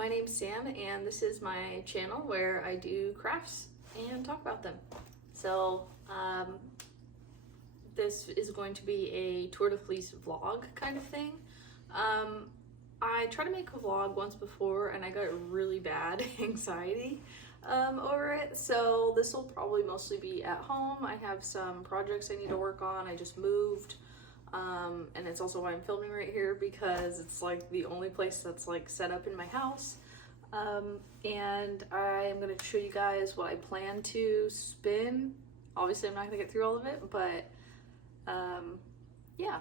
My name's Sam, and this is my channel where I do crafts and talk about them. So, this is going to be a Tour de Fleece vlog kind of thing. I tried to make a vlog once before and I got really bad anxiety over it, so this will probably mostly be at home. I have some projects I need to work on. I just moved, and it's also why I'm filming right here, because it's like the only place that's like set up in my house. And I'm gonna show you guys what I plan to spin. Obviously I'm not gonna get through all of it, but yeah.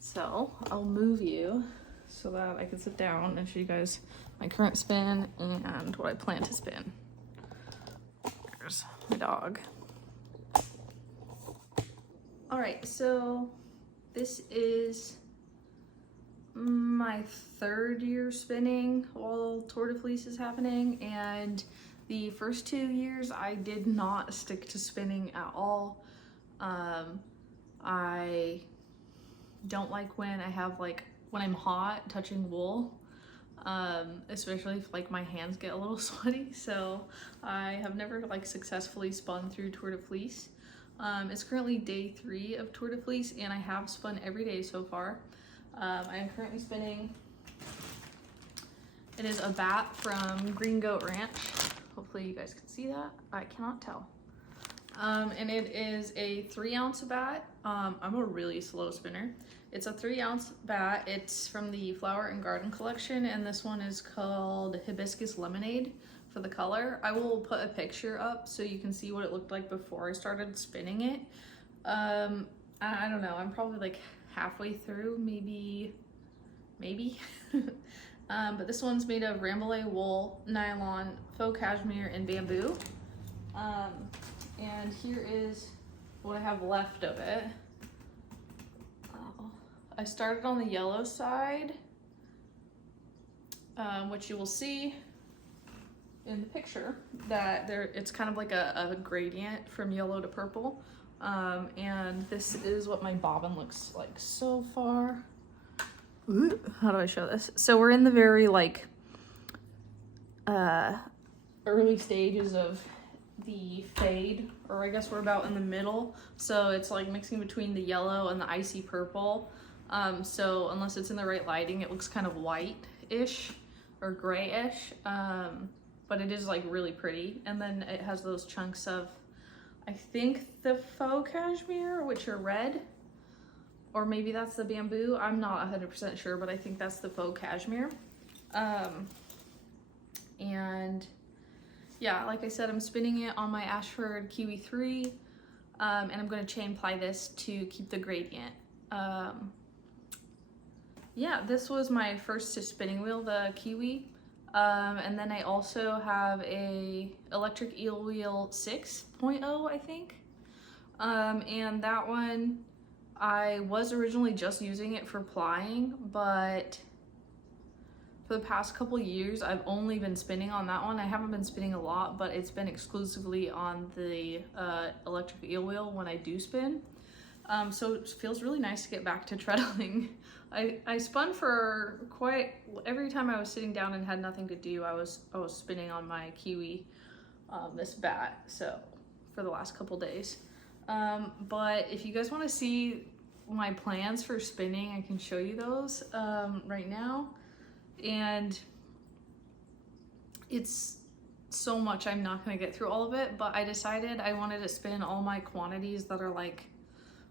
So I'll move you so that I can sit down and show you guys my current spin and what I plan to spin. There's my dog. All right, so this is my third year spinning while Tour de Fleece is happening, and the first 2 years I did not stick to spinning at all. I don't like when I'm hot touching wool, especially if like my hands get a little sweaty, so I have never like successfully spun through Tour de Fleece. It's currently day 3 of Tour de Fleece and I have spun every day so far. I am currently spinning, it is a bat from Green Goat Ranch. Hopefully you guys can see that. I cannot tell. And it is a 3-ounce bat. I'm a really slow spinner. It's a 3-ounce bat. It's from the Flower and Garden collection, and this one is called Hibiscus Lemonade for the color. I will put a picture up so you can see what it looked like before I started spinning it. I don't know, I'm probably like halfway through, maybe. But this one's made of Rambouillet wool, nylon, faux cashmere, and bamboo. And here is what I have left of it. I started on the yellow side, which you will see in the picture that it's kind of like a gradient from yellow to purple. And this is what my bobbin looks like so far. Ooh, how do I show this? So we're in the very like early stages of the fade, or I guess we're about in the middle, so it's like mixing between the yellow and the icy purple. So unless it's in the right lighting, it looks kind of white-ish or grayish, but it is like really pretty. And then it has those chunks of, I think, the faux cashmere, which are red, or maybe that's the bamboo. I'm not 100% sure, but I think that's the faux cashmere. And yeah, like I said, I'm spinning it on my Ashford Kiwi 3, and I'm going to chain ply this to keep the gradient. Yeah, this was my first spinning wheel, the Kiwi, and then I also have a electric eel wheel 6.0, I think, and that one, I was originally just using it for plying, but for the past couple years, I've only been spinning on that one. I haven't been spinning a lot, but it's been exclusively on the electric eel wheel when I do spin. So it feels really nice to get back to treadling. I spun for every time I was sitting down and had nothing to do, I was spinning on my Kiwi, this bat, so for the last couple days. But if you guys want to see my plans for spinning, I can show you those right now. And it's so much, I'm not going to get through all of it, but I decided I wanted to spin all my quantities that are like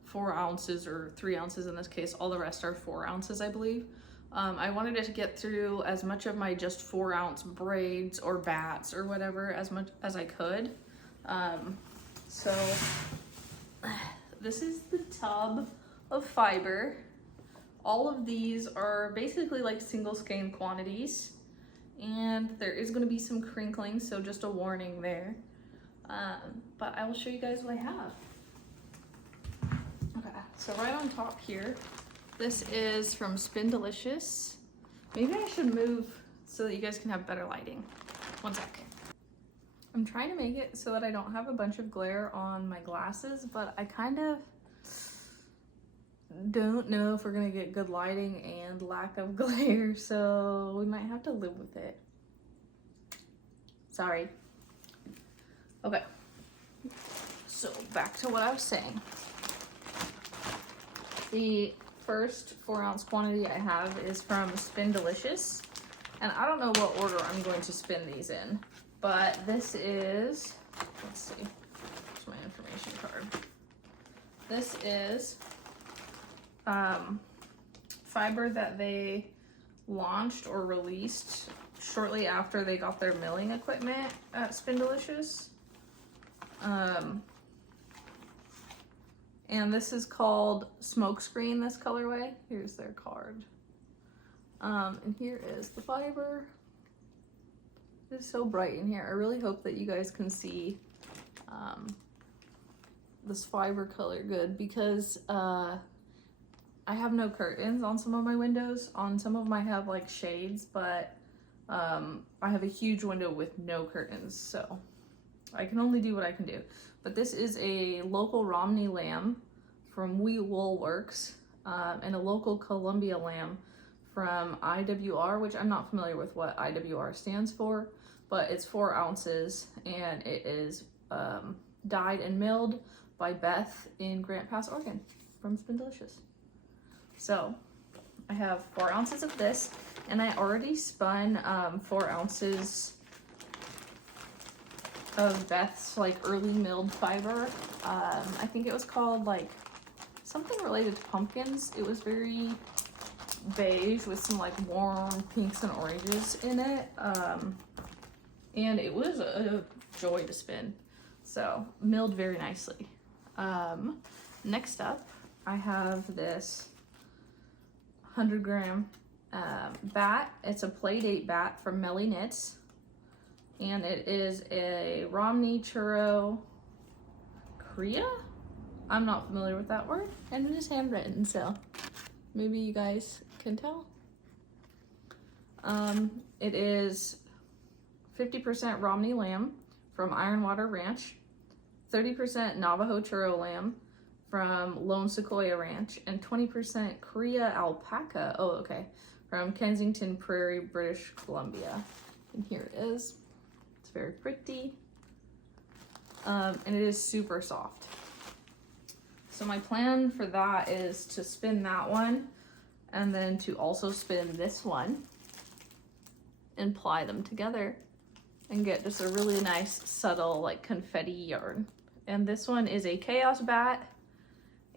4 ounces or 3 ounces in this case. All the rest are 4 ounces, I believe. I wanted to get through as much of my just 4-ounce braids or bats or whatever as much as I could. So this is the tub of fiber. All of these are basically like single skein quantities, and there is going to be some crinkling, so just a warning there. But I will show you guys what I have. Okay, so right on top here, this is from Spin Delicious. Maybe I should move so that you guys can have better lighting. One sec. I'm trying to make it so that I don't have a bunch of glare on my glasses, but I kind of don't know if we're gonna get good lighting and lack of glare, so we might have to live with it. Sorry. Okay. So back to what I was saying. The first 4-ounce quantity I have is from Spin Delicious. And I don't know what order I'm going to spin these in. But this is, let's see, here's my information card. This is fiber that they launched or released shortly after they got their milling equipment at Spin Delicious. And this is called Smokescreen, this colorway. Here's their card. And here is the fiber. It's so bright in here. I really hope that you guys can see this fiber color good, because I have no curtains on some of my windows. On some of them I have like shades, but I have a huge window with no curtains, so I can only do what I can do. But this is a local Romney lamb from Wheat Wool Works, and a local Columbia lamb from IWR, which I'm not familiar with what IWR stands for, but it's 4 ounces, and it is dyed and milled by Beth in Grant Pass, Oregon, from Spin Delicious. So I have 4 ounces of this, and I already spun 4 ounces of Beth's like early milled fiber. I think it was called like something related to pumpkins. It was very beige with some like warm pinks and oranges in it. And it was a joy to spin. So milled very nicely. Next up, I have this 100-gram bat. It's a Playdate bat from Melly Knits. And it is a Romney Churro Korea? I'm not familiar with that word. And it is handwritten, so maybe you guys can tell. It is 50% Romney lamb from Ironwater Ranch, 30% Navajo Churro lamb from Lone Sequoia Ranch, and 20% Korea alpaca, from Kensington Prairie, British Columbia. And here it is. It's very pretty. And it is super soft. So my plan for that is to spin that one, and then to also spin this one and ply them together and get just a really nice subtle like confetti yarn. And this one is a Chaos Bat,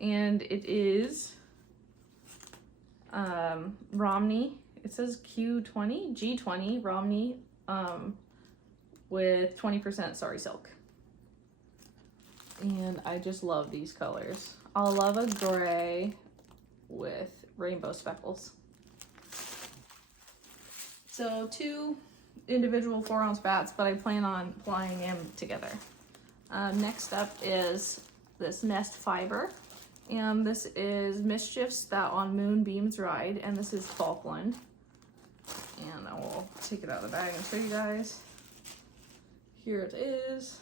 and it is Romney. It says Q20, G20 Romney with 20% Sari Silk. And I just love these colors. I love a gray with rainbow speckles. So 2 individual 4-ounce bats, but I plan on plying them together. Next up is this Nest Fiber. And this is Mischiefs That on Moonbeams Ride, and this is Falkland. And I will take it out of the bag and show you guys. Here it is.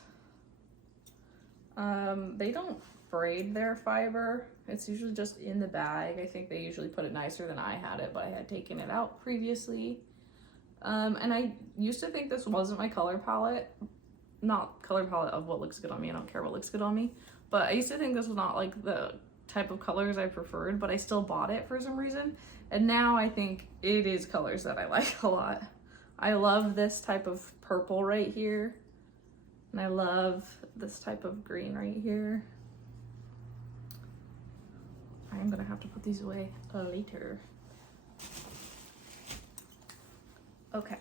They don't braid their fiber. It's usually just in the bag. I think they usually put it nicer than I had it, but I had taken it out previously. And I used to think this wasn't my color palette. Not color palette of what looks good on me. I don't care what looks good on me. But I used to think this was not like the type of colors I preferred, but I still bought it for some reason. And now I think it is colors that I like a lot. I love this type of purple right here. And I love this type of green right here. I'm gonna have to put these away later. Okay,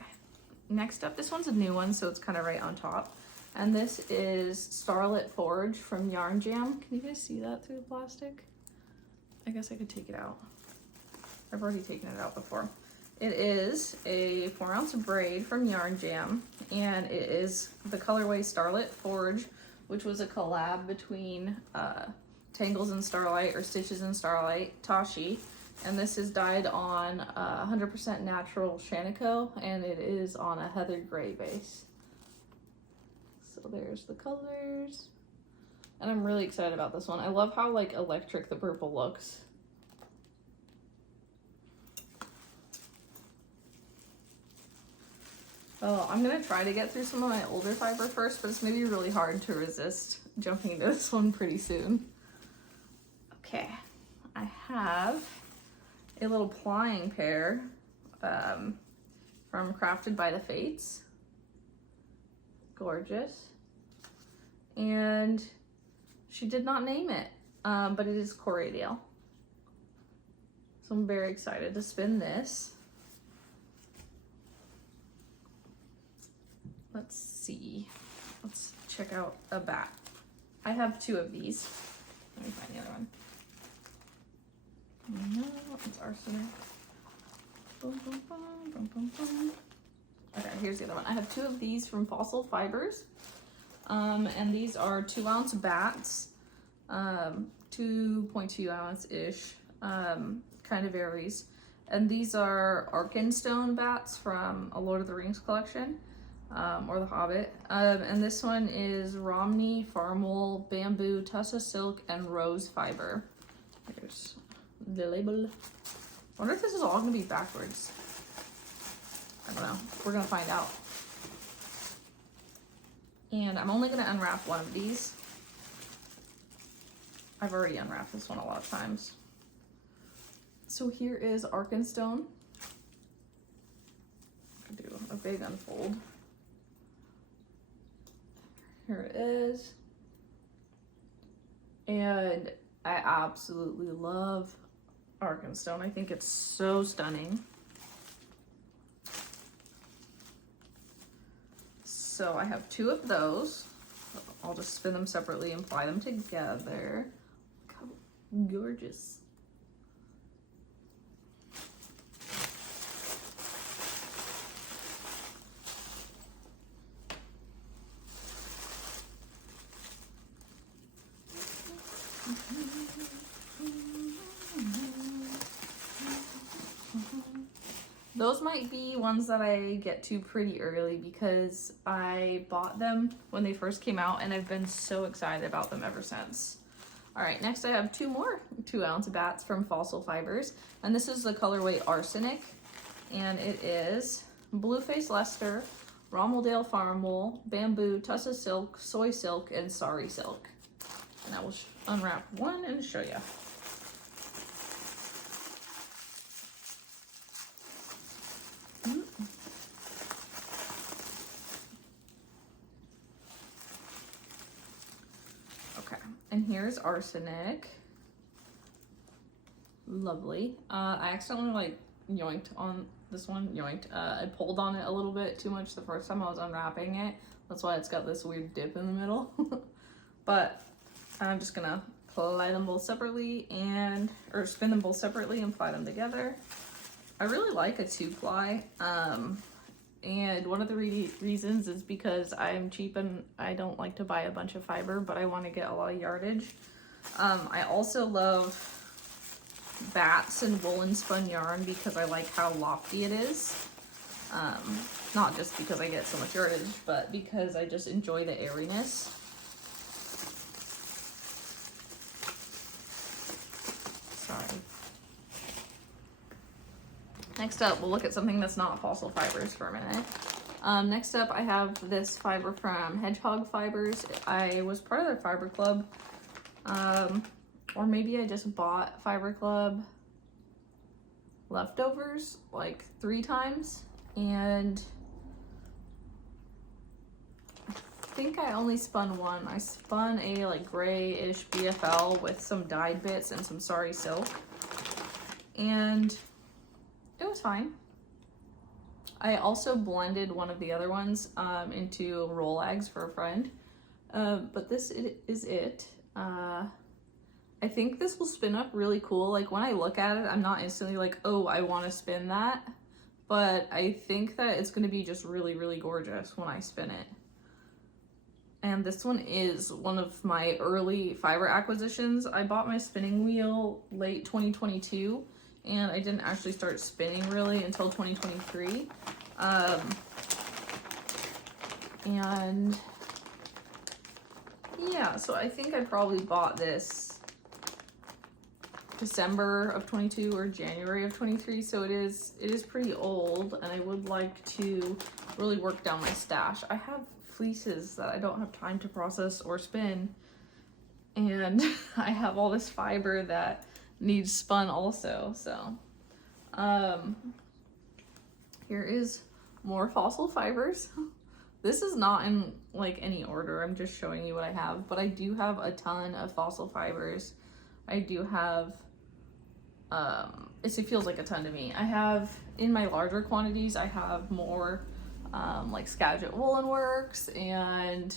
next up, this one's a new one, so it's kind of right on top. And this is Starlit Forge from Yarn Jam. Can you guys see that through the plastic? I guess I could take it out. I've already taken it out before. It is a 4-ounce braid from Yarn Jam, and it is the colorway Starlit Forge, which was a collab between Tangles and Starlight, or Stitches and Starlight, Tashi. And this is dyed on 100% natural Shanico, and it is on a heather gray base. So there's the colors. And I'm really excited about this one. I love how like electric the purple looks. Oh, I'm gonna try to get through some of my older fiber first, but it's gonna be really hard to resist jumping into this one pretty soon. Okay, I have a little plying pair from Crafted by the Fates. Gorgeous. And she did not name it, but it is Coradial. So I'm very excited to spin this. Let's see. Let's check out a bat. I have 2 of these. Let me find the other one. No, it's arsenic. Boom, boom, boom, boom, boom, boom. Okay, here's the other one. I have 2 of these from Fossil Fibers. And these are 2-ounce bats. 2.2 ounce-ish. Kind of varies. And these are Arkenstone bats from a Lord of the Rings collection. Or The Hobbit. And this one is Romney, Farmwool, Bamboo, Tussa Silk, and Rose Fiber. Here's the label. I wonder if this is all going to be backwards. I don't know. We're going to find out. And I'm only going to unwrap one of these. I've already unwrapped this one a lot of times. So here is Arkenstone. I could do a big unfold. Here it is. And I absolutely love Arkenstone. I think it's so stunning. So I have 2 of those. I'll just spin them separately and ply them together. Look how gorgeous. Those might be ones that I get to pretty early because I bought them when they first came out and I've been so excited about them ever since. All right, next I have 2 more 2-ounce bats from Fossil Fibers, and this is the colorway Arsenic, and it is Blueface Leicester, Rommeldale Farm Wool, Bamboo, Tussa Silk, Soy Silk, and Sari Silk. And I will unwrap one and show you. Okay, and here's Arsenic. Lovely. I accidentally yoinked on this one. I pulled on it a little bit too much the first time I was unwrapping it. That's why it's got this weird dip in the middle. But I'm just gonna ply them both separately or spin them both separately and ply them together. I really like a 2-ply. And one of the reasons is because I'm cheap and I don't like to buy a bunch of fiber, but I want to get a lot of yardage. I also love bats and woolen spun yarn because I like how lofty it is. Not just because I get so much yardage, but because I just enjoy the airiness. Sorry. Next up, we'll look at something that's not Fossil Fibers for a minute. Next up, I have this fiber from Hedgehog Fibers. I was part of their fiber club, or maybe I just bought fiber club leftovers like 3 times, and I think I only spun one. I spun a grayish BFL with some dyed bits and some Sari Silk, and it was fine. I also blended one of the other ones into roll eggs for a friend, but this is it. I think this will spin up really cool. Like when I look at it, I'm not instantly like, oh, I want to spin that, but I think that it's going to be just really, really gorgeous when I spin it. And this one is one of my early fiber acquisitions. I bought my spinning wheel late 2022. And I didn't actually start spinning really until 2023. And yeah, so I think I probably bought this December of 22 or January of 23. So it is pretty old, and I would like to really work down my stash. I have fleeces that I don't have time to process or spin, and I have all this fiber that needs spun also. So here is more fossil fibers. This is not in like any order, I'm just showing you what I have, but I do have a ton of fossil fibers. I do have it feels like a ton to me. I have, in my larger quantities, I have more like Skagit Woolen Works and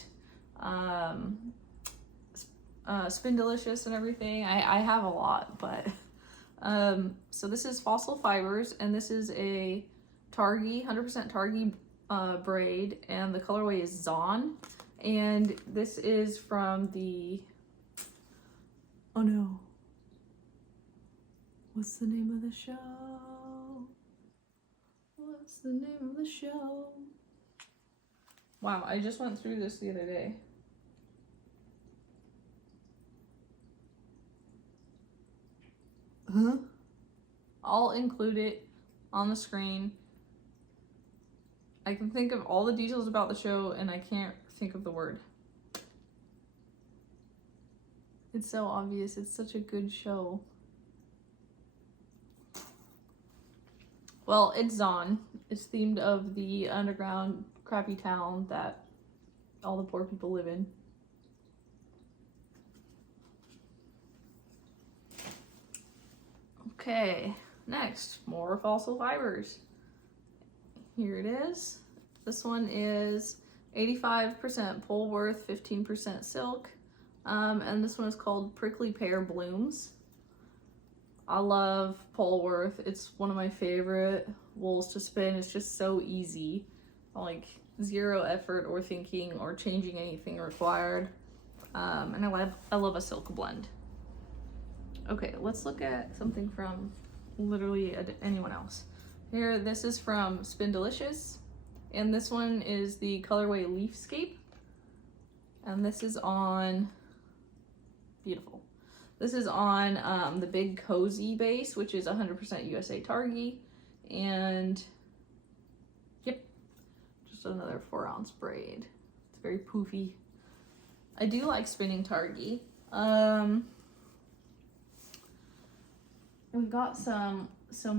Spin Delicious and everything. I have a lot, but so this is fossil fibers, and this is a Targhee, 100% Targhee braid, and the colorway is Zon, and this is from the, oh no, what's the name of the show? What's the name of the show? Wow, I just went through this the other day. Huh? I'll include it on the screen. I can think of all the details about the show and I can't think of the word. It's so obvious. It's such a good show. Well, it's Zon. It's themed of the underground crappy town that all the poor people live in. Okay, next, more fossil fibers. Here it is. This one is 85% Polworth, 15% silk. And this one is called Prickly Pear Blooms. I love Polworth. It's one of my favorite wools to spin. It's just so easy. Like, zero effort or thinking or changing anything required. And I love a silk blend. Okay, let's look at something from literally anyone else. Here, this is from Spin Delicious, and this one is the colorway Leafscape, and this is on, beautiful. This is on the Big Cozy base, which is 100% USA Targhee, and yep, just another 4-ounce braid. It's very poofy. I do like spinning Targhee. We've got some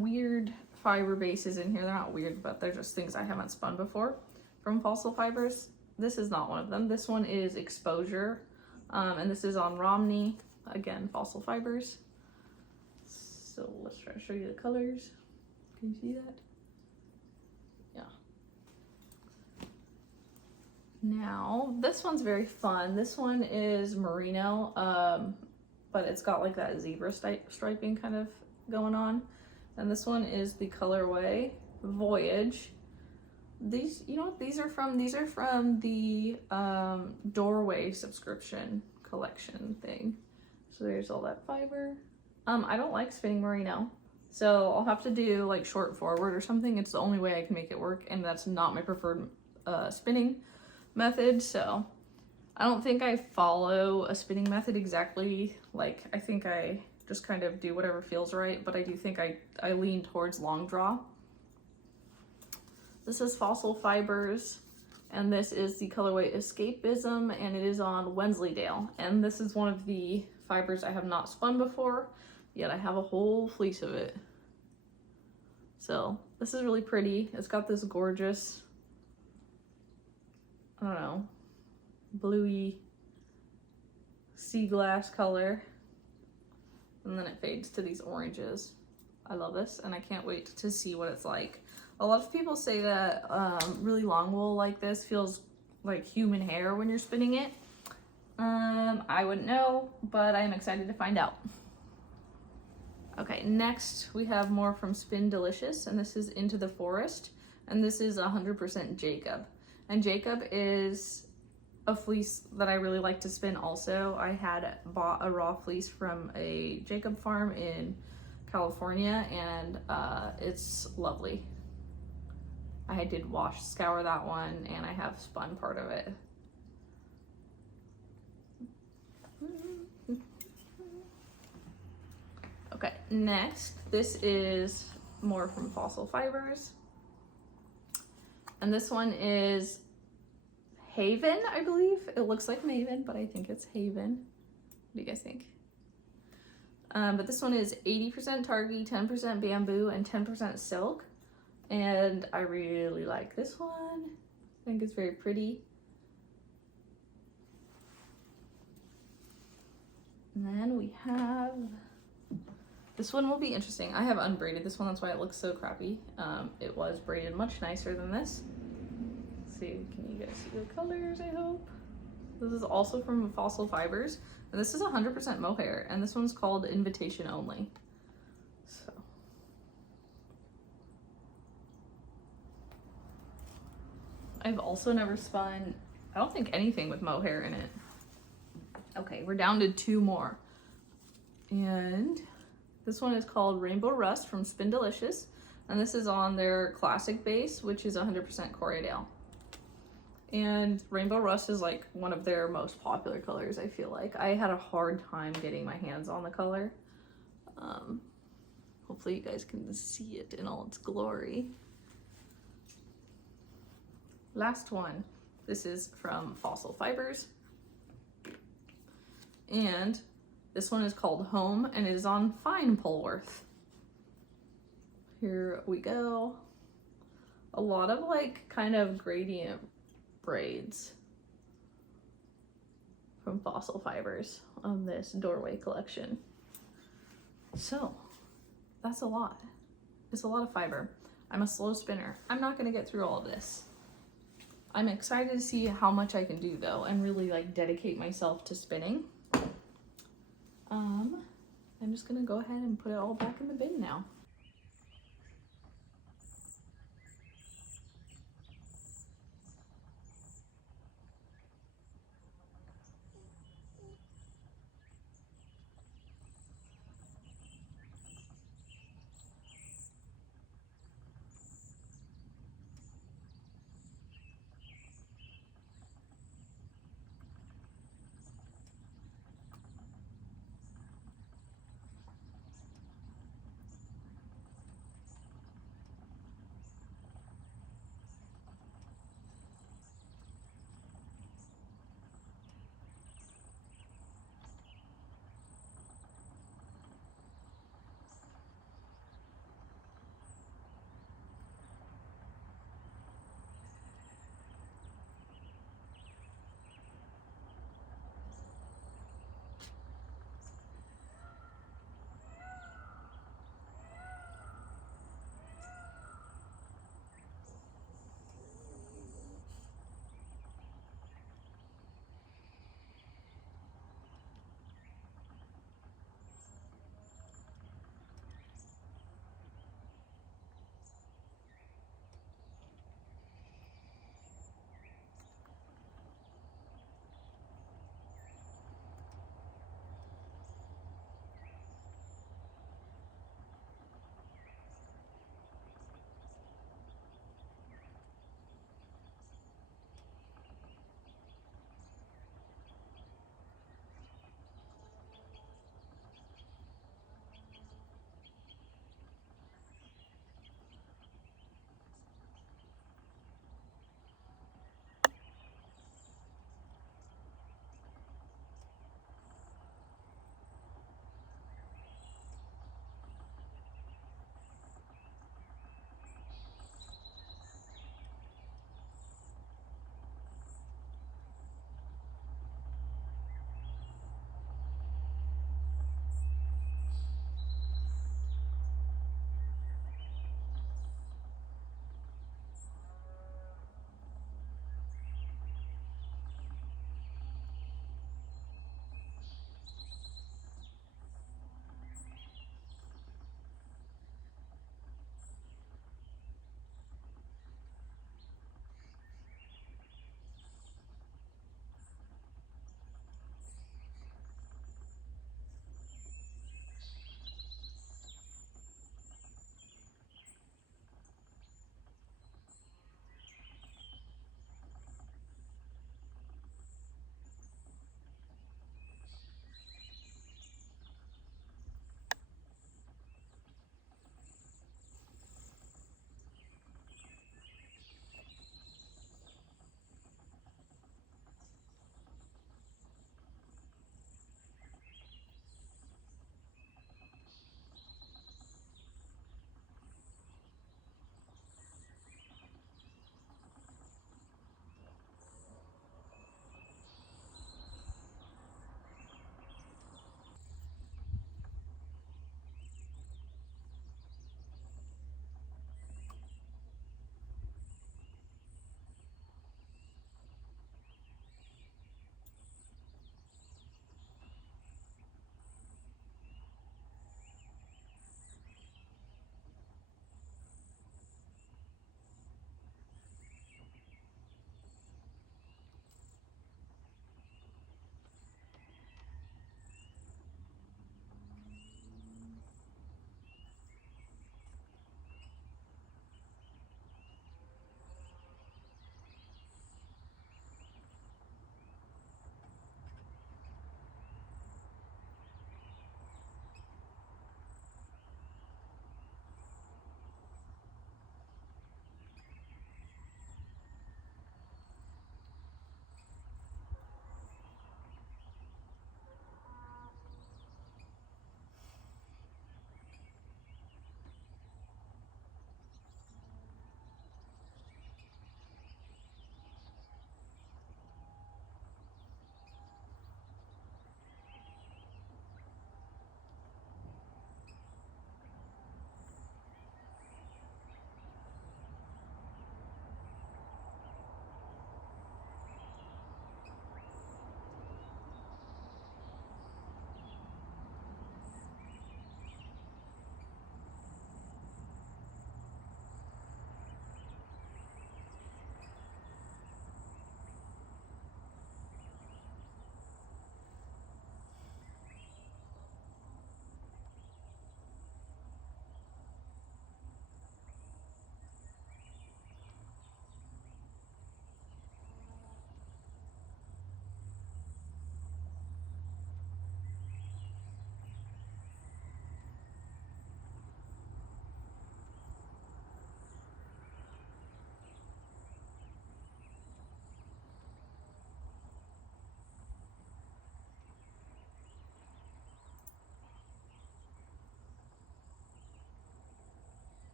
weird fiber bases in here. They're not weird, but they're just things I haven't spun before from fossil fibers. This is not one of them. This one is Exposure, and this is on Romney. Again, fossil fibers. So let's try to show you the colors. Can you see that? Yeah. Now, this one's very fun. This one is merino, but it's got like that zebra striping kind of going on. And this one is the colorway Voyage. These, you know what these are from? These are from the Doorway subscription collection thing. So there's all that fiber. I don't like spinning merino, so I'll have to do like short forward or something. It's the only way I can make it work, and that's not my preferred spinning method. So I don't think I follow a spinning method exactly. Like, I think I just kind of do whatever feels right, but I do think I lean towards long draw. This is Fossil Fibers, and this is the colorway Escapism, and it is on Wensleydale. And this is one of the fibers I have not spun before, yet I have a whole fleece of it. So this is really pretty. It's got this gorgeous, I don't know, bluey sea glass color, and then it fades to these oranges. I love this, and I can't wait to see what it's like. A lot of people say that really long wool like this feels like human hair when you're spinning it. I wouldn't know, but I'm excited to find out. Okay, next we have more from Spin Delicious, and this is Into the Forest, and this is 100% Jacob. And Jacob is a fleece that I really like to spin also. I had bought a raw fleece from a Jacob farm in California, and it's lovely. I did scour that one, and I have spun part of it. Okay, next, this is more from Fossil Fibers. And this one is Haven, I believe. It looks like Maven, but I think it's Haven. What do you guys think? But this one is 80% Targhee, 10% bamboo, and 10% silk. And I really like this one. I think it's very pretty. And then we have, this one will be interesting. I have unbraided this one, that's why it looks so crappy. It was braided much nicer than this. Let's see, can you guys see the colors, I hope? This is also from Fossil Fibers, and this is 100% mohair, and this one's called Invitation Only. So. I've also never spun, I don't think anything with mohair in it. Okay, we're down to 2 more. And this one is called Rainbow Rust from Spin Delicious, and this is on their classic base, which is 100% Corriedale. And Rainbow Rust is like one of their most popular colors, I feel like. I had a hard time getting my hands on the color. Hopefully you guys can see it in all its glory. Last one. This is from Fossil Fibers. And this one is called Home, and it is on Fine Polworth. Here we go. A lot of like kind of gradient braids from Fossil Fibers on this doorway collection. So that's a lot. It's a lot of fiber. I'm a slow spinner. I'm not gonna get through all of this. I'm excited to see how much I can do though, and really like dedicate myself to spinning. I'm just gonna go ahead and put it all back in the bin now.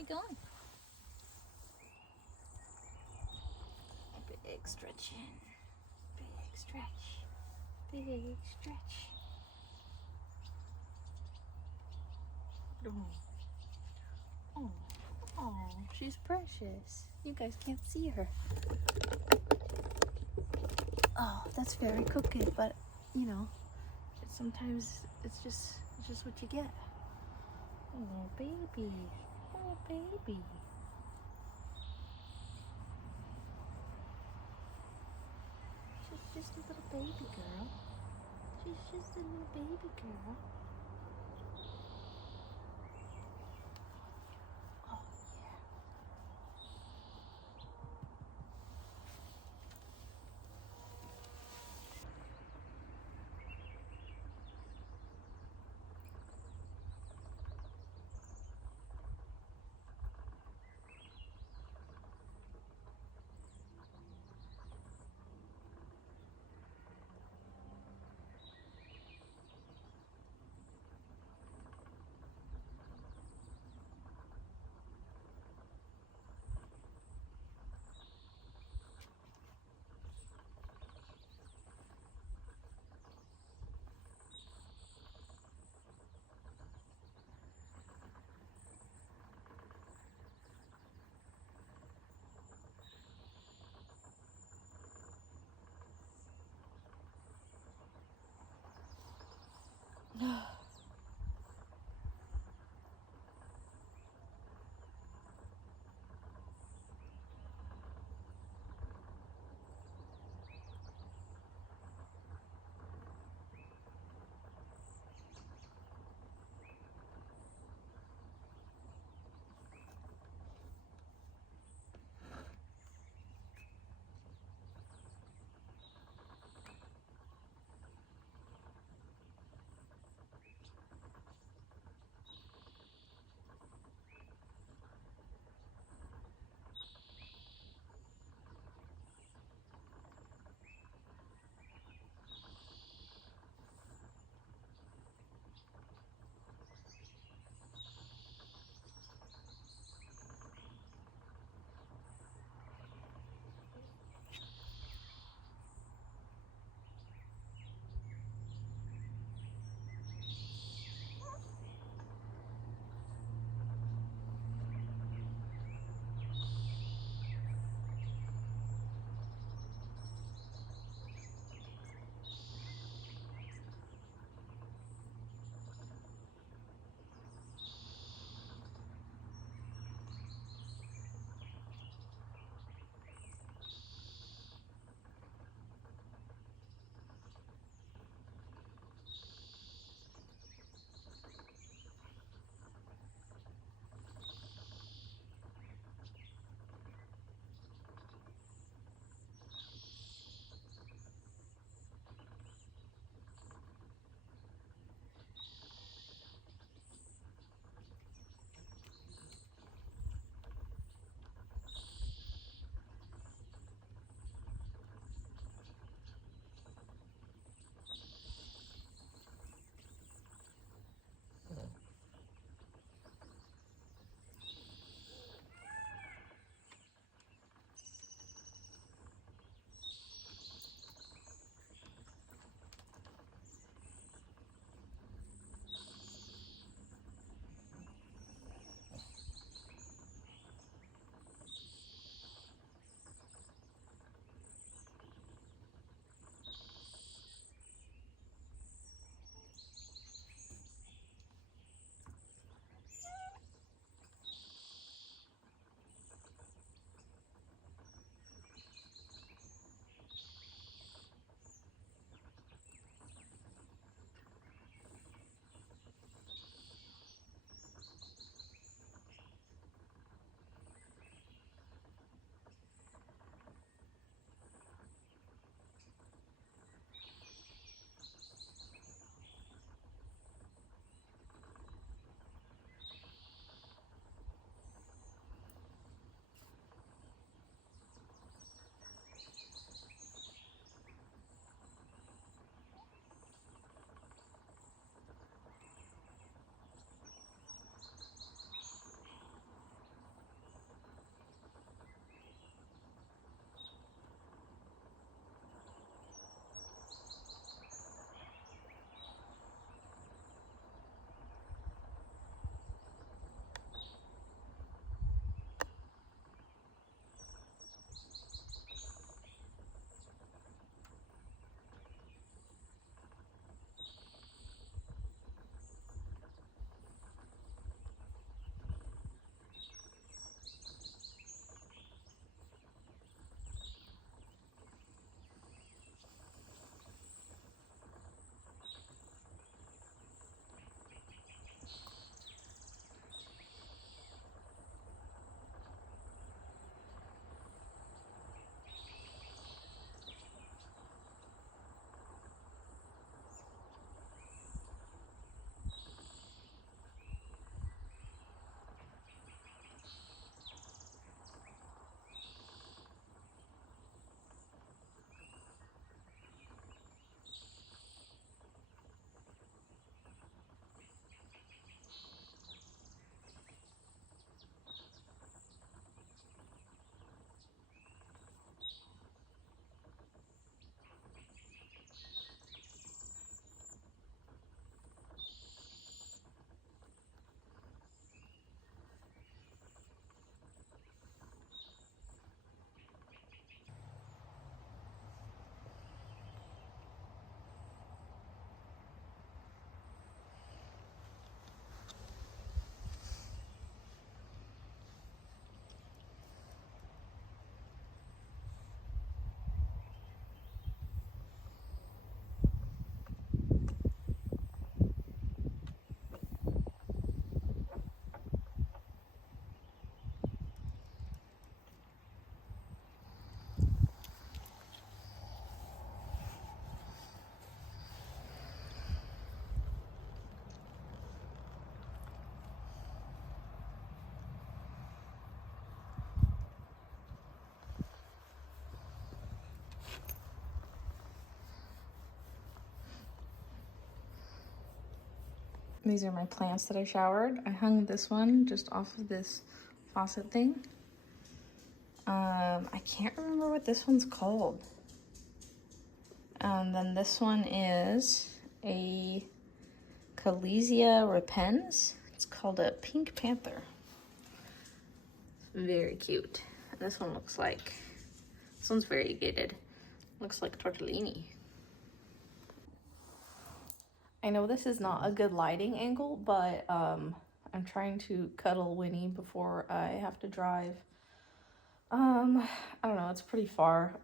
you going? Big stretch in. Big stretch. Big stretch. Oh, oh, she's precious. You guys can't see her. Oh, that's very crooked, but you know, sometimes it's just what you get. Oh, baby. Oh, baby. She's just a little baby girl. She's just a little baby girl. Oh, yeah. These are my plants that I showered. I hung this one just off of this faucet thing. I can't remember what this one's called. And then this one is a Calesia repens. It's called a Pink Panther. Very cute. And this one looks like, this one's variegated. Looks like tortellini. I know this is not a good lighting angle, but I'm trying to cuddle Winnie before I have to drive. I don't know, it's pretty far,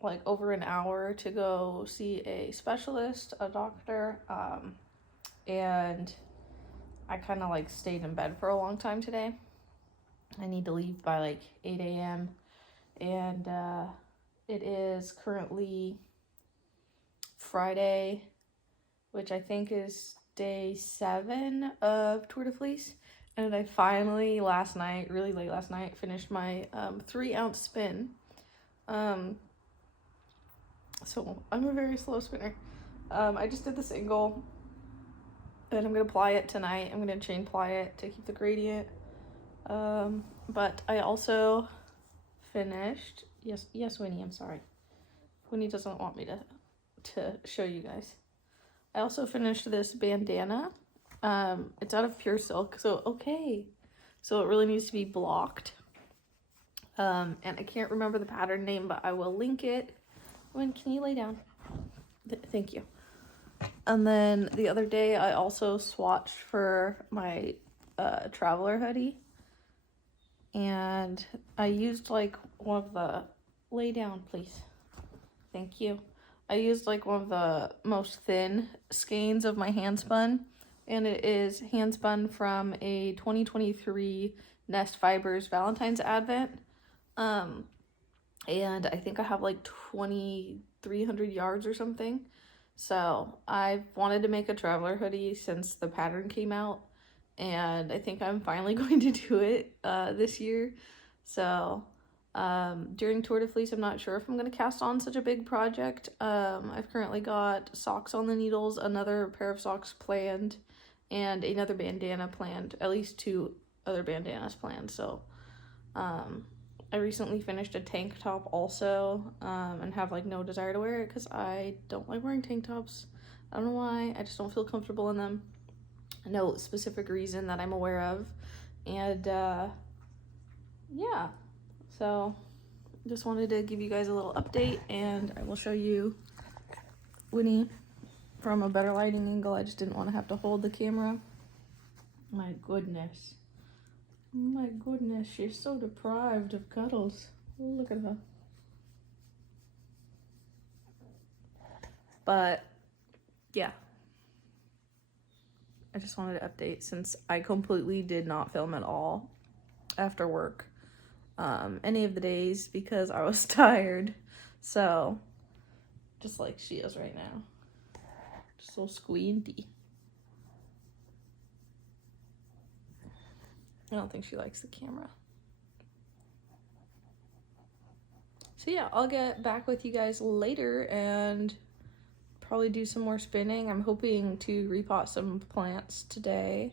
like over an hour to go see a specialist, a doctor, and I kind of like stayed in bed for a long time today. I need to leave by like 8 a.m. and it is currently Friday, which I think is day 7 of Tour de Fleece. And I finally, last night, really late last night, finished my 3-ounce spin. So I'm a very slow spinner. I just did the single, and I'm gonna ply it tonight. I'm gonna chain ply it to keep the gradient. But I also finished, yes, Winnie, I'm sorry. Winnie doesn't want me to show you guys. I also finished this bandana. It's out of pure silk, so okay. So it really needs to be blocked. And I can't remember the pattern name, but I will link it. When can you lay down? Thank you. And then the other day I also swatched for my traveler hoodie. And I used like one of the, lay down please. Thank you. I used like one of the most thin skeins of my hand spun, and it is hand spun from a 2023 Nest Fibers Valentine's Advent. And I think I have like 2,300 yards or something. So I've wanted to make a traveler hoodie since the pattern came out, and I think I'm finally going to do it this year. So during Tour de Fleece, I'm not sure if I'm going to cast on such a big project. I've currently got socks on the needles, another pair of socks planned, and another bandana planned, at least 2 other bandanas planned. So I recently finished a tank top also, and have like no desire to wear it because I don't like wearing tank tops. I don't know why, I just don't feel comfortable in them. No specific reason that I'm aware of. And yeah. So, just wanted to give you guys a little update, and I will show you Winnie from a better lighting angle. I just didn't want to have to hold the camera. My goodness. My goodness, she's so deprived of cuddles. Look at her. But, yeah. I just wanted to update since I completely did not film at all after work. Any of the days because I was tired. So, just like she is right now. Just so squinty. I don't think she likes the camera. So yeah, I'll get back with you guys later and probably do some more spinning. I'm hoping to repot some plants today.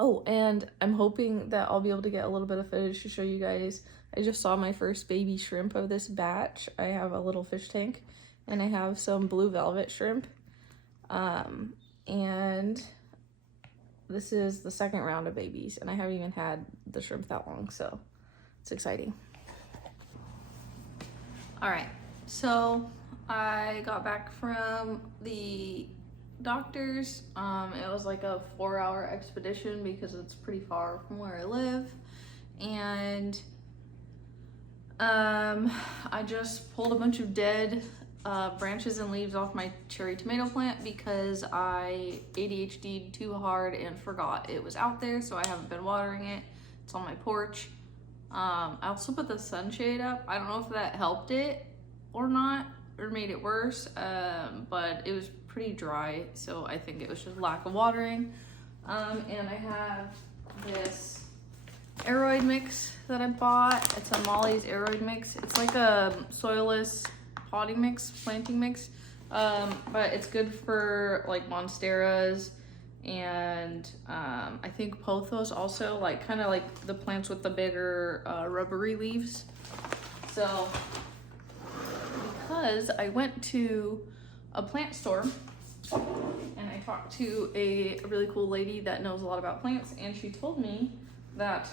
Oh, and I'm hoping that I'll be able to get a little bit of footage to show you guys. I just saw my first baby shrimp of this batch. I have a little fish tank, and I have some blue velvet shrimp. And this is the second round of babies, and I haven't even had the shrimp that long, so it's exciting. All right, so I got back from the doctors. It was like a 4-hour expedition because it's pretty far from where I live, and I just pulled a bunch of dead branches and leaves off my cherry tomato plant because I ADHD'd too hard and forgot it was out there, so I haven't been watering it. It's on my porch. I also put the sunshade up. I don't know if that helped it or not, or made it worse, but it was pretty dry, so I think it was just lack of watering. And I have this aeroid mix that I bought. It's a Molly's aeroid mix. It's like a soilless potting mix, planting mix. But it's good for like monsteras and I think pothos also, like kind of like the plants with the bigger rubbery leaves. So because I went to a plant store and I talked to a really cool lady that knows a lot about plants, and she told me that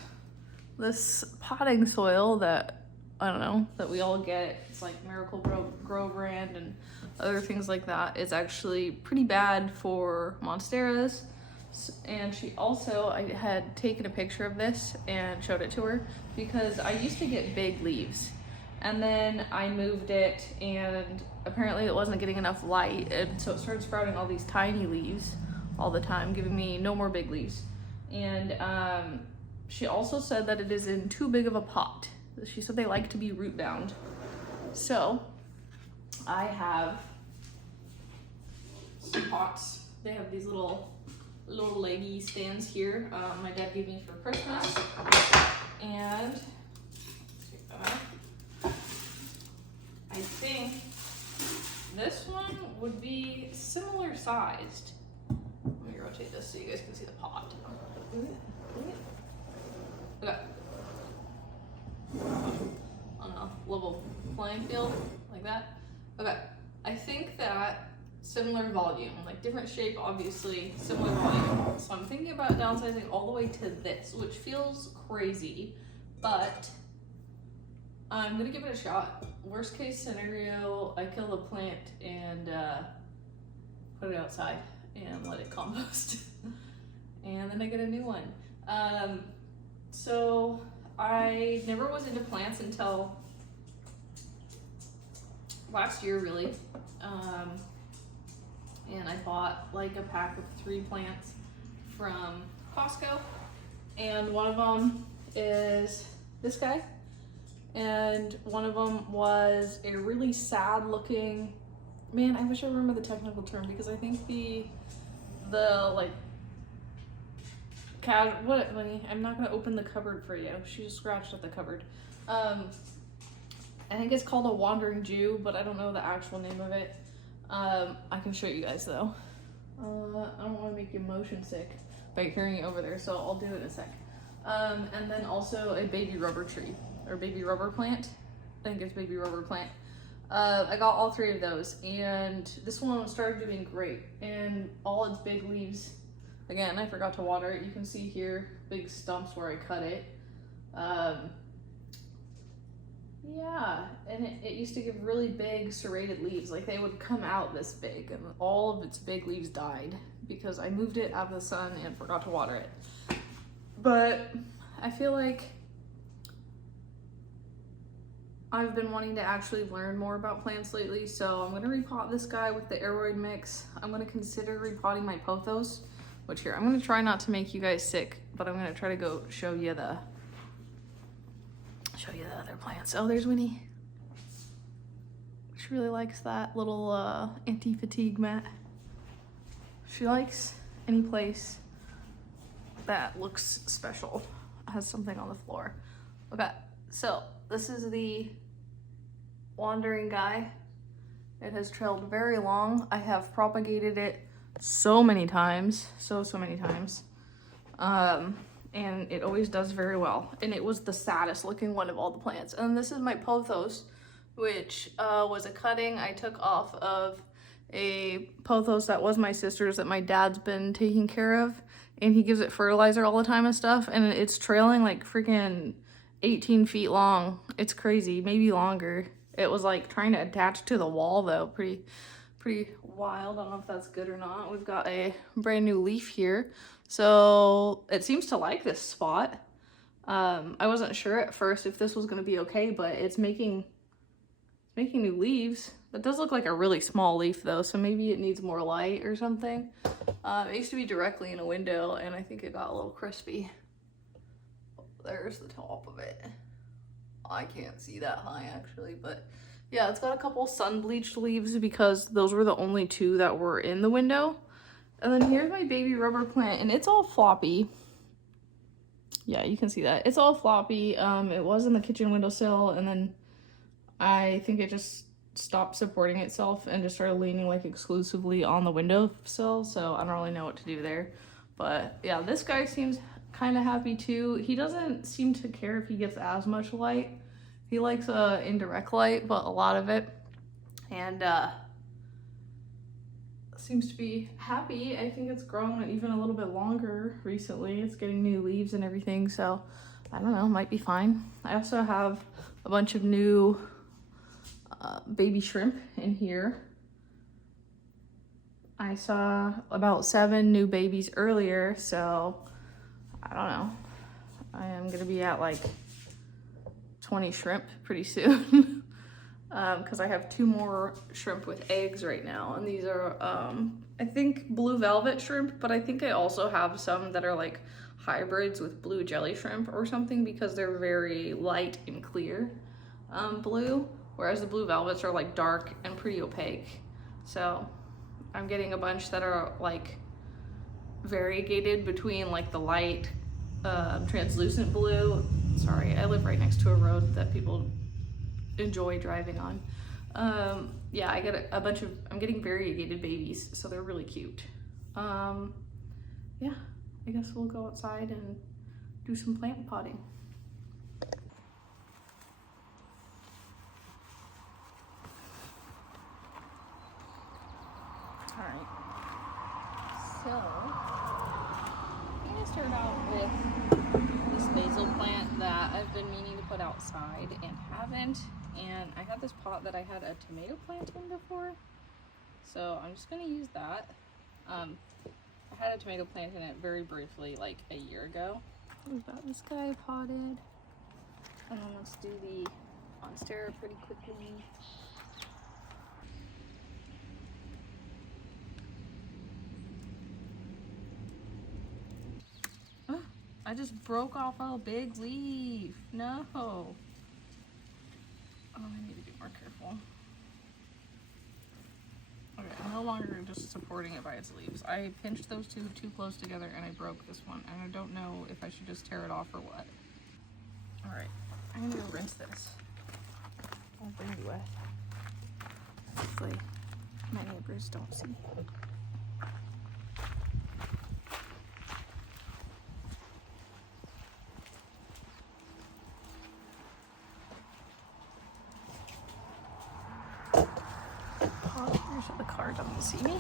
this potting soil that, I don't know, that we all get, it's like Miracle Grow brand and other things like that, is actually pretty bad for monsteras. And she also, I had taken a picture of this and showed it to her because I used to get big leaves and then I moved it and apparently it wasn't getting enough light, and so it started sprouting all these tiny leaves all the time, giving me no more big leaves. And she also said that it is in too big of a pot. She said they like to be root bound. So I have some pots. They have these little lady stands here. My dad gave me for Christmas, and take that out. I think this one would be similar sized. Let me rotate this so you guys can see the pot. Okay. On a level playing field like that. Okay. I think that similar volume, like different shape, obviously, similar volume. So I'm thinking about downsizing all the way to this, which feels crazy, but I'm gonna give it a shot. Worst case scenario, I kill the plant and put it outside and let it compost. And then I get a new one. So I never was into plants until last year, really. And I bought like a pack of 3 plants from Costco, and one of them is this guy, and one of them was a really sad looking, man, I wish I remember the technical term, because I think the like what, Winnie? I'm not gonna open the cupboard for you. She just scratched at the cupboard. I think it's called a wandering Jew, but I don't know the actual name of it. I can show you guys though. I don't want to make you motion sick by carrying it over there, so I'll do it in a sec. And then also a baby rubber tree, or baby rubber plant. I think it's baby rubber plant. I got all 3 of those, and this one started doing great, and all its big leaves, again, I forgot to water it. You can see here, big stumps where I cut it. Yeah, and it used to give really big serrated leaves. Like they would come out this big, and all of its big leaves died because I moved it out of the sun and forgot to water it. But I feel like I've been wanting to actually learn more about plants lately, so I'm gonna repot this guy with the aeroid mix. I'm gonna consider repotting my pothos, which here, I'm gonna try not to make you guys sick, but I'm gonna try to go show you the other plants. Oh, there's Winnie. She really likes that little anti-fatigue mat. She likes any place that looks special, has something on the floor. Okay, so this is the wandering guy. It has trailed very long. I have propagated it so many times, so many times. And it always does very well. And it was the saddest looking one of all the plants. And this is my pothos, which was a cutting I took off of a pothos that was my sister's that my dad's been taking care of. And he gives it fertilizer all the time and stuff. And it's trailing like freaking 18 feet long. It's crazy, maybe longer. It was like trying to attach to the wall though. Pretty wild. I don't know if that's good or not. We've got a brand new leaf here. So it seems to like this spot. I wasn't sure at first if this was going to be okay, but it's making new leaves. That does look like a really small leaf though, so maybe it needs more light or something. It used to be directly in a window, and I think it got a little crispy. There's the top of it. I can't see that high actually, but yeah, it's got a couple sun bleached leaves because those were the only 2 that were in the window. And then here's my baby rubber plant, and it's all floppy. Yeah, you can see that. It's all floppy. It was in the kitchen windowsill, and then I think it just stopped supporting itself and just started leaning like exclusively on the windowsill, so I don't really know what to do there. But yeah, this guy seems kind of happy too. He doesn't seem to care if he gets as much light. He likes indirect light, but a lot of it. And seems to be happy. I think it's grown even a little bit longer recently. It's getting new leaves and everything, so I don't know, might be fine. I also have a bunch of new baby shrimp in here. I saw about 7 new babies earlier, so I don't know. I am gonna be at like 20 shrimp pretty soon. Because I have 2 more shrimp with eggs right now, and these are I think blue velvet shrimp, but I think I also have some that are like hybrids with blue jelly shrimp or something, because they're very light and clear blue, whereas the blue velvets are like dark and pretty opaque. So I'm getting a bunch that are like variegated between like the light translucent blue. Sorry, I live right next to a road that people enjoy driving on. Yeah, I get a bunch of, I'm getting variegated babies, so they're really cute. Yeah, I guess we'll go outside and do some plant potting. All right, so I'm gonna start out with this basil plant that I've been meaning to put outside and haven't. And I had this pot that I had a tomato plant in before, so I'm just gonna use that. I had a tomato plant in it very briefly, like a year ago. We've got this guy potted, and then let's do the monstera pretty quickly. Oh, I just broke off a big leaf. No. Oh, I need to be more careful. Okay, I'm no longer just supporting it by its leaves. I pinched those two too close together and I broke this one, and I don't know if I should just tear it off or what. All right, I'm gonna go rinse this. I'll bring you with. Hopefully my neighbors don't see. So the car doesn't see me.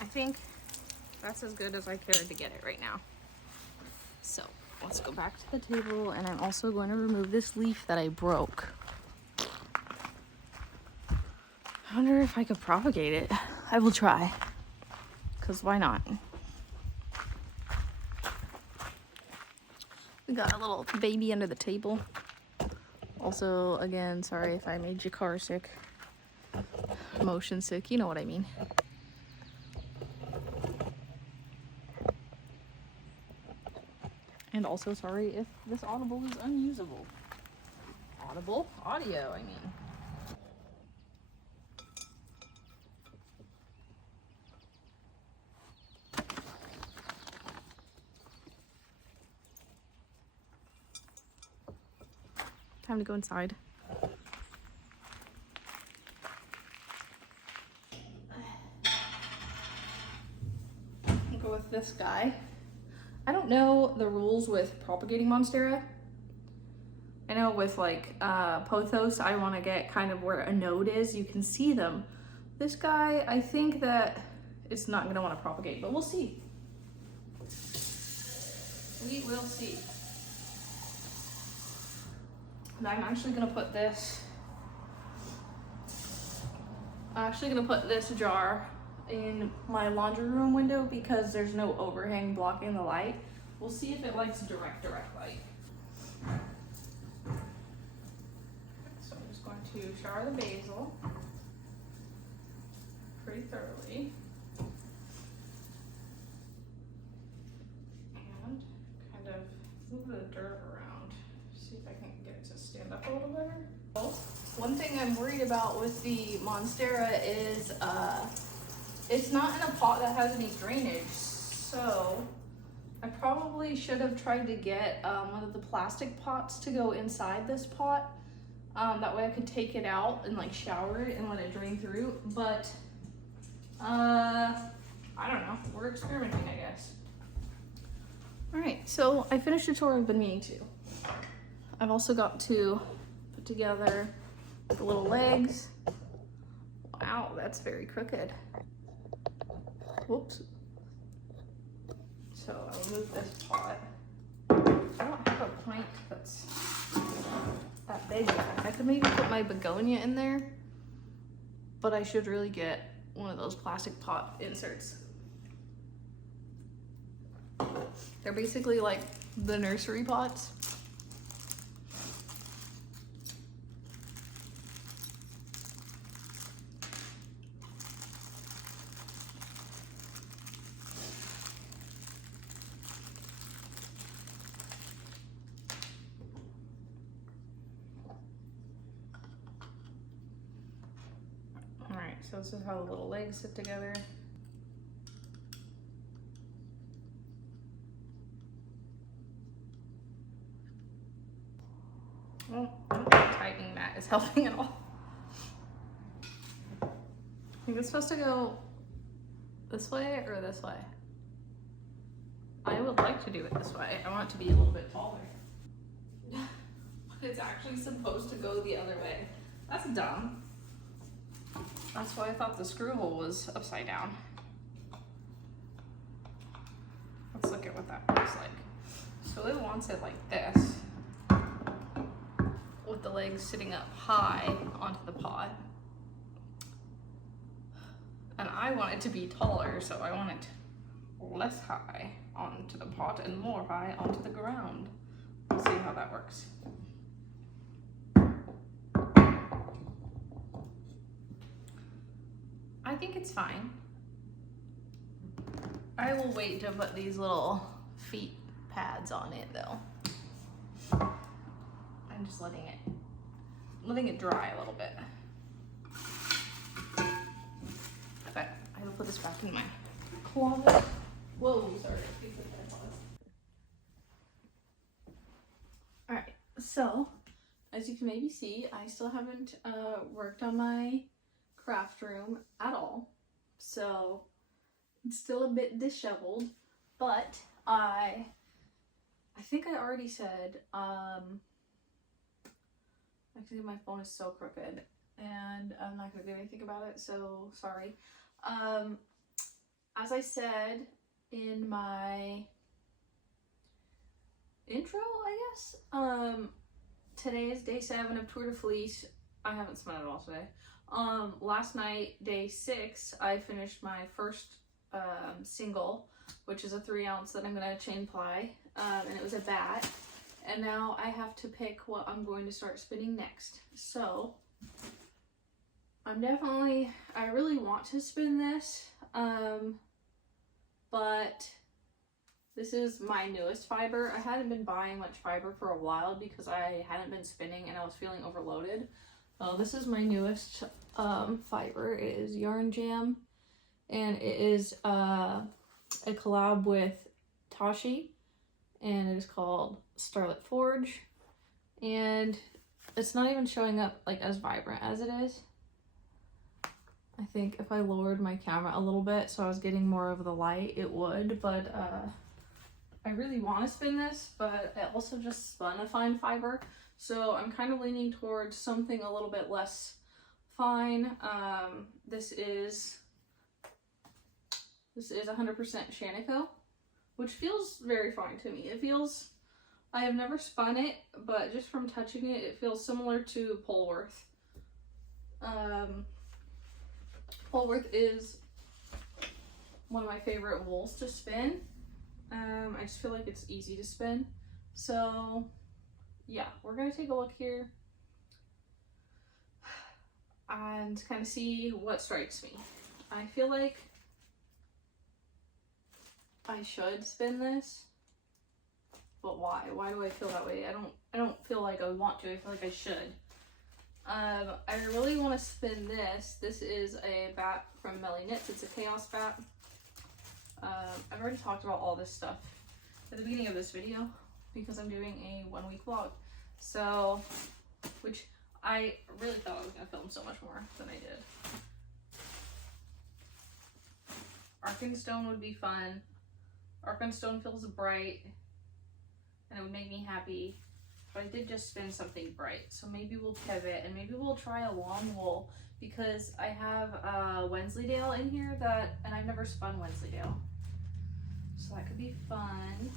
I think that's as good as I cared to get it right now. So let's go back to the table, and I'm also going to remove this leaf that I broke. I wonder if I could propagate it. I will try, because why not? We got a little baby under the table. Also, again, sorry if I made your car sick. Motion sick, you know what I mean. And also sorry if this audible is unusable. Audio, I mean. Time to go inside. I'll go with this guy. I don't know the rules with propagating monstera. I know with like pothos, I want to get kind of where a node is. You can see them. This guy, I think that it's not going to want to propagate, but we'll see. We will see. And I'm actually going to put this, jar in my laundry room window because there's no overhang blocking the light. We'll see if it likes direct light. So I'm just going to shower the basil pretty thoroughly. And kind of move the dirt around. See if I can get it to stand up a little better. One thing I'm worried about with the Monstera is it's not in a pot that has any drainage, so I probably should have tried to get one of the plastic pots to go inside this pot. That way I could take it out and like shower it and let it drain through, but I don't know, we're experimenting, I guess. All right, so I finished the tour I've been meaning to. I've also got to put together the little legs. Wow, that's very crooked. Whoops. So I'll move this pot. I don't have a pint that's that big yet. I could maybe put my begonia in there, but I should really get one of those plastic pot inserts. They're basically like the nursery pots. Alright, so this is how the little legs sit together. Well, I don't think tightening that is helping at all. I think it's supposed to go this way or this way. I would like to do it this way. I want it to be a little bit taller. But it's actually supposed to go the other way. That's dumb. That's why I thought the screw hole was upside down. Let's look at what that looks like. So it wants it like this, with the legs sitting up high onto the pot. And I want it to be taller, so I want it less high onto the pot and more high onto the ground. We'll see how that works. I think it's fine. I will wait to put these little feet pads on it though. I'm just letting it dry a little bit. Okay, I will put this back in my closet. Whoa, sorry. All right, so as you can maybe see, I still haven't worked on my craft room at all, so it's still a bit disheveled, but I think I already said, actually my phone is so crooked and I'm not gonna do anything about it, so sorry. As I said in my intro, I guess, today is day 7 of Tour de Fleece. I haven't spun it all today. Last night, day 6, I finished my first single, which is a 3-ounce that I'm gonna chain ply, and it was a bat. And now I have to pick what I'm going to start spinning next. So I really want to spin this, but this is my newest fiber. I hadn't been buying much fiber for a while because I hadn't been spinning and I was feeling overloaded. This is my newest fiber. It is Yarn Jam, and it is a collab with Tashi, and it is called Starlit Forge, and it's not even showing up like as vibrant as it is. I think if I lowered my camera a little bit so I was getting more of the light, it would, but I really want to spin this, but I also just spun a fine fiber, so I'm kind of leaning towards something a little bit less fine. This is 100% Shanico, which feels very fine to me. It feels, I have never spun it, but just from touching it, it feels similar to Polworth. Polworth is one of my favorite wools to spin. I just feel like it's easy to spin. So yeah, we're gonna take a look here and kind of see what strikes me. I feel like I should spin this, but why? Why do I feel that way? I don't feel like I want to. I feel like I should. I really want to spin this. This is a bat from Melly Knits. It's a chaos bat. I've already talked about all this stuff at the beginning of this video because I'm doing a 1-week vlog. So, which I really thought I was going to film so much more than I did. Arkenstone would be fun. Arkenstone feels bright and it would make me happy. But I did just spin something bright. So maybe we'll pivot and maybe we'll try a long wool because I have Wensleydale in here and I've never spun Wensleydale. So that could be fun.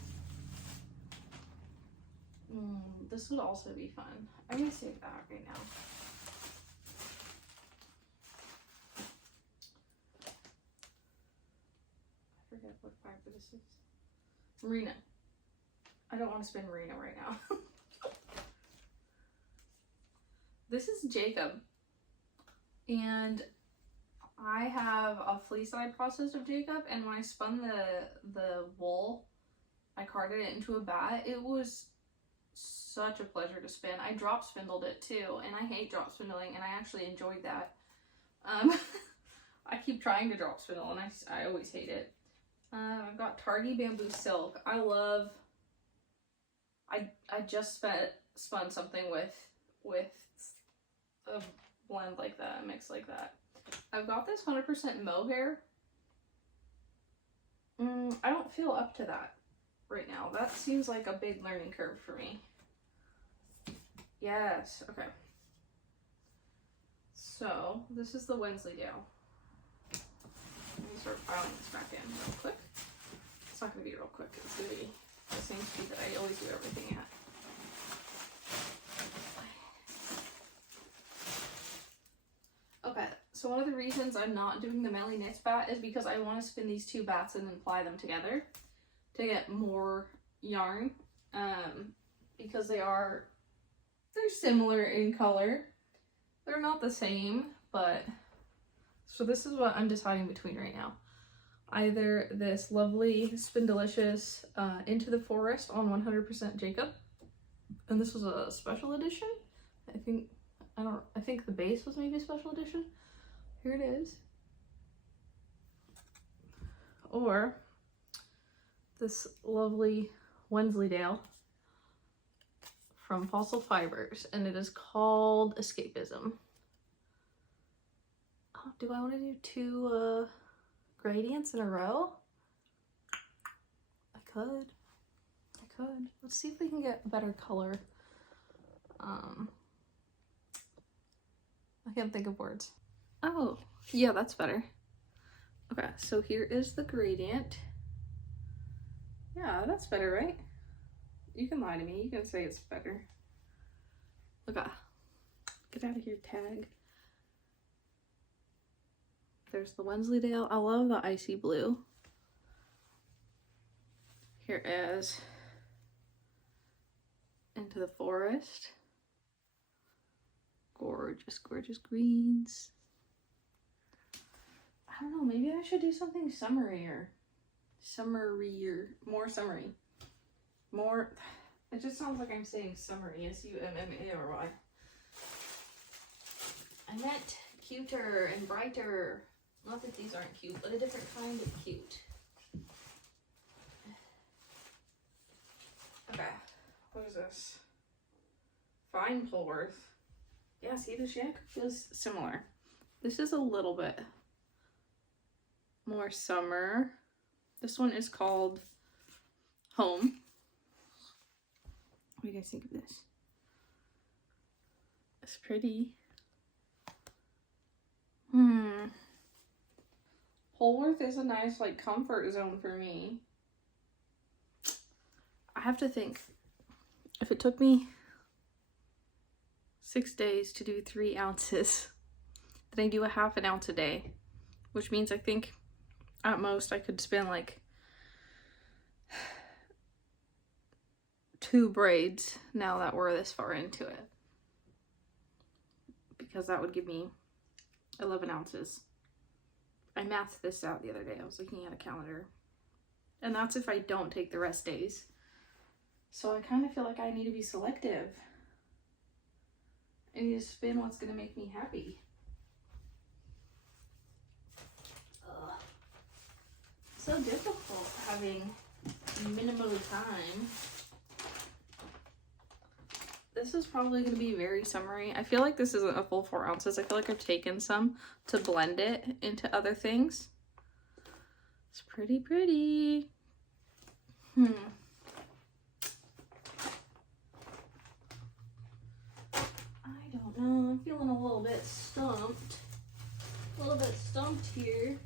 This would also be fun. I'm gonna save that right now. I forget what fiber this is. Merino. I don't want to spin merino right now. This is Jacob. And I have a fleece that I processed of Jacob, and when I spun the wool, I carded it into a bat. It was such a pleasure to spin. I drop spindled it too, and I hate drop spindling, and I actually enjoyed that. I keep trying to drop spindle, and I always hate it. I've got Targhee Bamboo Silk. I just spun something with a blend like that, a mix like that. I've got this 100% mohair. I don't feel up to that right now. That seems like a big learning curve for me. Yes, okay. So, this is the Wensleydale. Let me start filing this back in real quick. It's not going to be real quick. It's going to be the same speed that I always do everything at. Okay, so one of the reasons I'm not doing the Melly Knits bat is because I want to spin these two bats and then ply them together to get more yarn, because they're similar in color. They're not the same, but so this is what I'm deciding between right now. Either this lovely Spindelicious Into the Forest on 100% Jacob, and this was a special edition. I think the base was maybe a special edition. Here it is. Or this lovely Wensleydale from Fossil Fibers, and it is called Escapism. Oh, do I want to do two gradients in a row? I could. Let's see if we can get a better color. I can't think of words. Oh, yeah, that's better. Okay, so here is the gradient. Yeah, that's better, right? You can lie to me. You can say it's better. Okay. Get out of here, tag. There's the Wensleydale. I love the icy blue. Here is Into the Forest. Gorgeous, gorgeous greens. I don't know, maybe I should do something summarier. More summery. More, it just sounds like I'm saying summery, S-U-M-M-A-R-Y. I meant cuter and brighter. Not that these aren't cute, but a different kind of cute. Okay, what is this? Fine Polworth. Yeah, see, the shank feels similar. This is a little bit more summer. This one is called Home. What do you guys think of this? It's pretty. Polworth is a nice, like, comfort zone for me. I have to think. If it took me 6 days to do 3 ounces, then I do a half an ounce a day, which means I think at most I could spin like 2 braids now that we're this far into it, because that would give me 11 ounces. I mathed this out the other day. I was looking at a calendar, and that's if I don't take the rest days. So I kind of feel like I need to be selective I need to spin what's gonna make me happy. Ugh. So difficult having minimal time. This is probably going to be very summery. I feel like this isn't a full 4 ounces. I feel like I've taken some to blend it into other things. It's pretty pretty. I don't know. I'm feeling a little bit stumped. A little bit stumped here.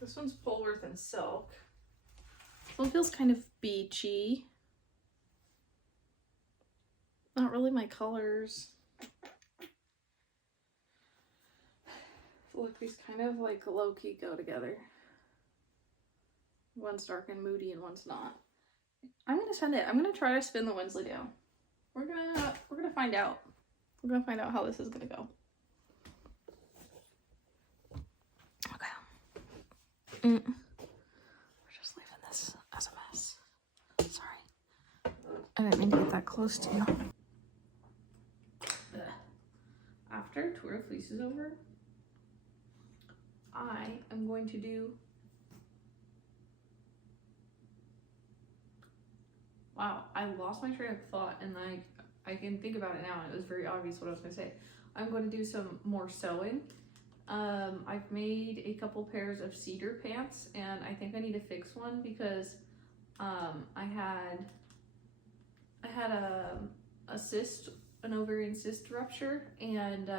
This one's Polworth and Silk. This one feels kind of beachy. Not really my colors. Look, these kind of like low-key go together. One's dark and moody and one's not. I'm gonna send it. I'm gonna try to spin the Wensleydale. We're gonna find out. We're gonna find out how this is gonna go. Okay. We're just leaving this as a mess. Sorry. I didn't mean to get that close to you. After Tour of Fleece is over, I am going to do, wow, I lost my train of thought and I can think about it now and it was very obvious what I was going to say. I'm going to do some more sewing. I've made a couple pairs of cedar pants and I think I need to fix one because I had a cyst, an ovarian cyst rupture, and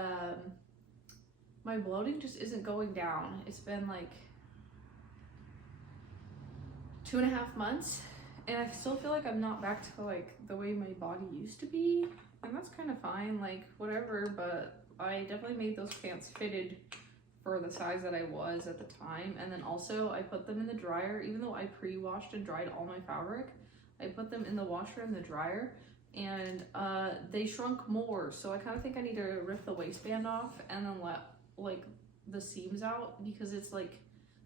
my bloating just isn't going down. It's been like 2.5 months and I still feel like I'm not back to like the way my body used to be, and that's kind of fine, like whatever, but I definitely made those pants fitted for the size that I was at the time. And then also I put them in the dryer, even though I pre-washed and dried all my fabric. I put them in the washer and the dryer and they shrunk more, so I kind of think I need to rip the waistband off and then let like the seams out because it's like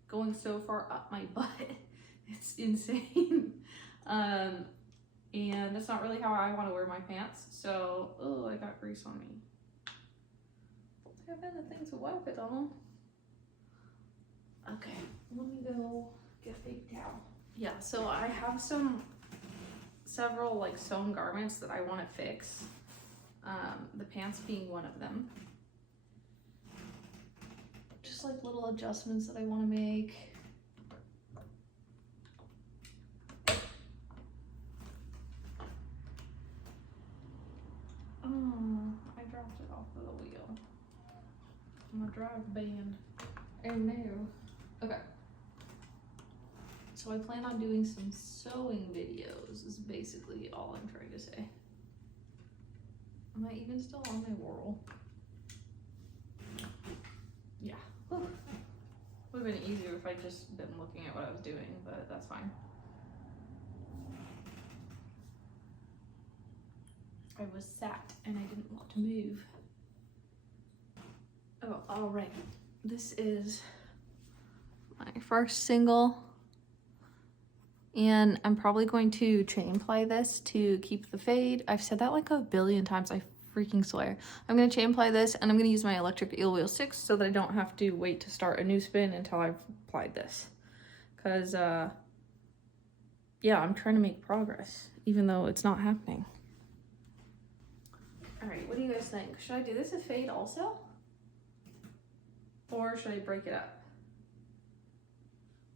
going so far up my butt. It's insane. And that's not really how I want to wear my pants, so oh, I got grease on me. I've had the thing to wipe it on. Okay, let me go get a big towel. Yeah, so I have several like sewn garments that I want to fix. The pants being one of them. Just like little adjustments that I want to make. Oh, I dropped it off of the wheel. My drive band. Oh no. Okay. So I plan on doing some sewing videos is basically all I'm trying to say. Am I even still on my whirl? Yeah. Whew. Would have been easier if I'd just been looking at what I was doing, but that's fine. I was sat and I didn't want to move. Oh, all right. This is my first single. And I'm probably going to chain ply this to keep the fade. I've said that like a billion times, I freaking swear. I'm gonna chain ply this and I'm gonna use my electric eel wheel 6 so that I don't have to wait to start a new spin until I've applied this. Cause yeah, I'm trying to make progress, even though it's not happening. All right, what do you guys think? Should I do this a fade also? Or should I break it up?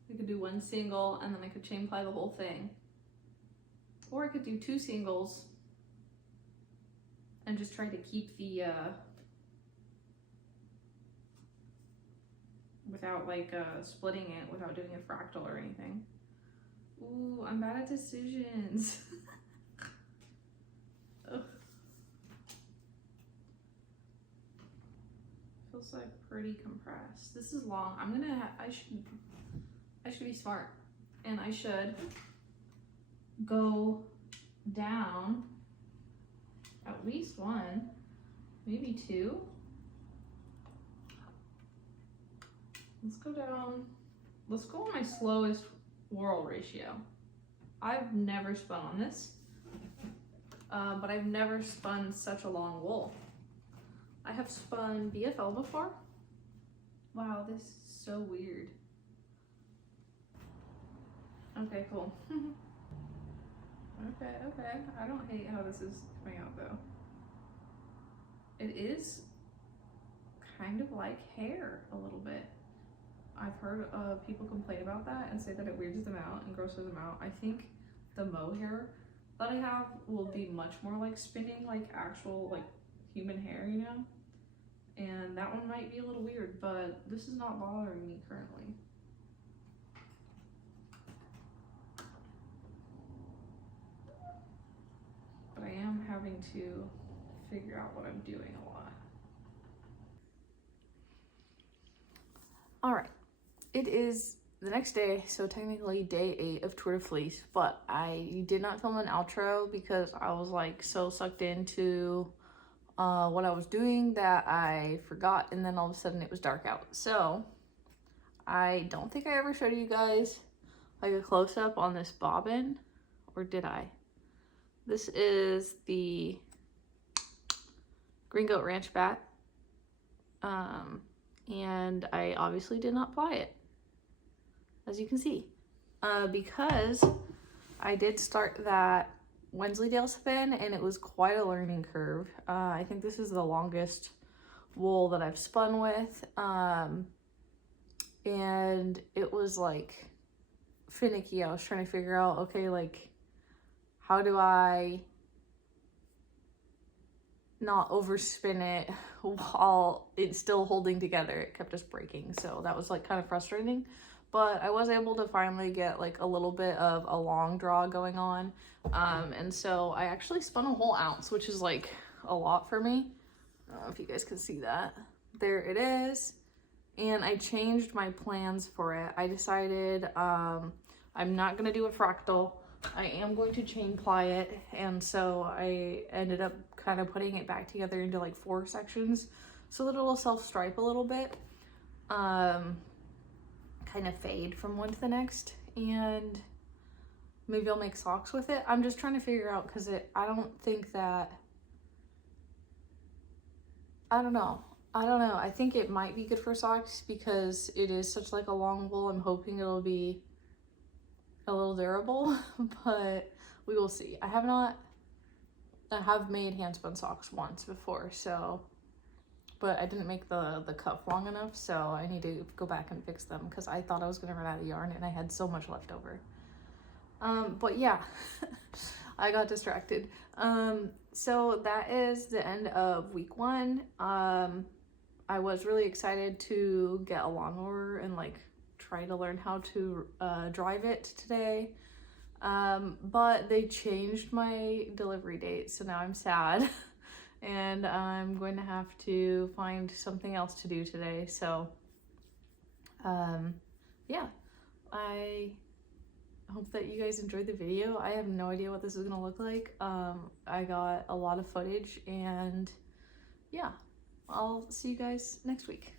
I could do one single and then I could chain ply the whole thing. Or I could do 2 singles and just try to keep the, without like splitting it, without doing a fractal or anything. Ooh, I'm bad at decisions. Ugh. Feels like pretty compressed. This is long. I should be smart and I should go down at least 1, maybe 2. Let's go down. Let's go on my slowest whirl ratio. I've never spun on this, but I've never spun such a long wool. I have spun BFL before. Wow, this is so weird. Okay, cool. Okay. I don't hate how this is coming out though. It is kind of like hair a little bit. I've heard people complain about that and say that it weirds them out and grosses them out. I think the mohair that I have will be much more like spinning like actual like human hair, you know? And that one might be a little weird, but this is not bothering me currently. But I am having to figure out what I'm doing a lot. All right, it is the next day, so technically day 8 of Tour de Fleece, but I did not film an outro because I was like so sucked into what I was doing that I forgot, and then all of a sudden it was dark out. So I don't think I ever showed you guys like a close-up on this bobbin, or did I? This is the Green Goat Ranch bat, and I obviously did not ply it, as you can see, because I did start that Wensleydale spin and it was quite a learning curve. I think this is the longest wool that I've spun with, and it was like finicky. I was trying to figure out, okay, like how do I not overspin it while it's still holding together. It kept just breaking, so that was like kind of frustrating, but I was able to finally get like a little bit of a long draw going on, and so I actually spun a whole ounce, which is like a lot for me. I don't know if you guys can see that. There it is. And I changed my plans for it. I decided I'm not gonna do a fractal. I am going to chain ply it, and so I ended up kind of putting it back together into like 4 sections so that it'll self-stripe a little bit, kind of fade from one to the next, and maybe I'll make socks with it. I'm just trying to figure out, because I don't think that, I don't know. I think it might be good for socks because it is such like a long wool. I'm hoping it'll be a little durable, but we will see. I have made hand spun socks once before, so, but I didn't make the cuff long enough, so I need to go back and fix them because I thought I was gonna run out of yarn and I had so much left over. But yeah, I got distracted. So that is the end of week 1. I was really excited to get a lawnmower and like try to learn how to drive it today, but they changed my delivery date, so now I'm sad and I'm going to have to find something else to do today. So yeah, I hope that you guys enjoyed the video. I have no idea what this is gonna look like. I got a lot of footage, and yeah, I'll see you guys next week.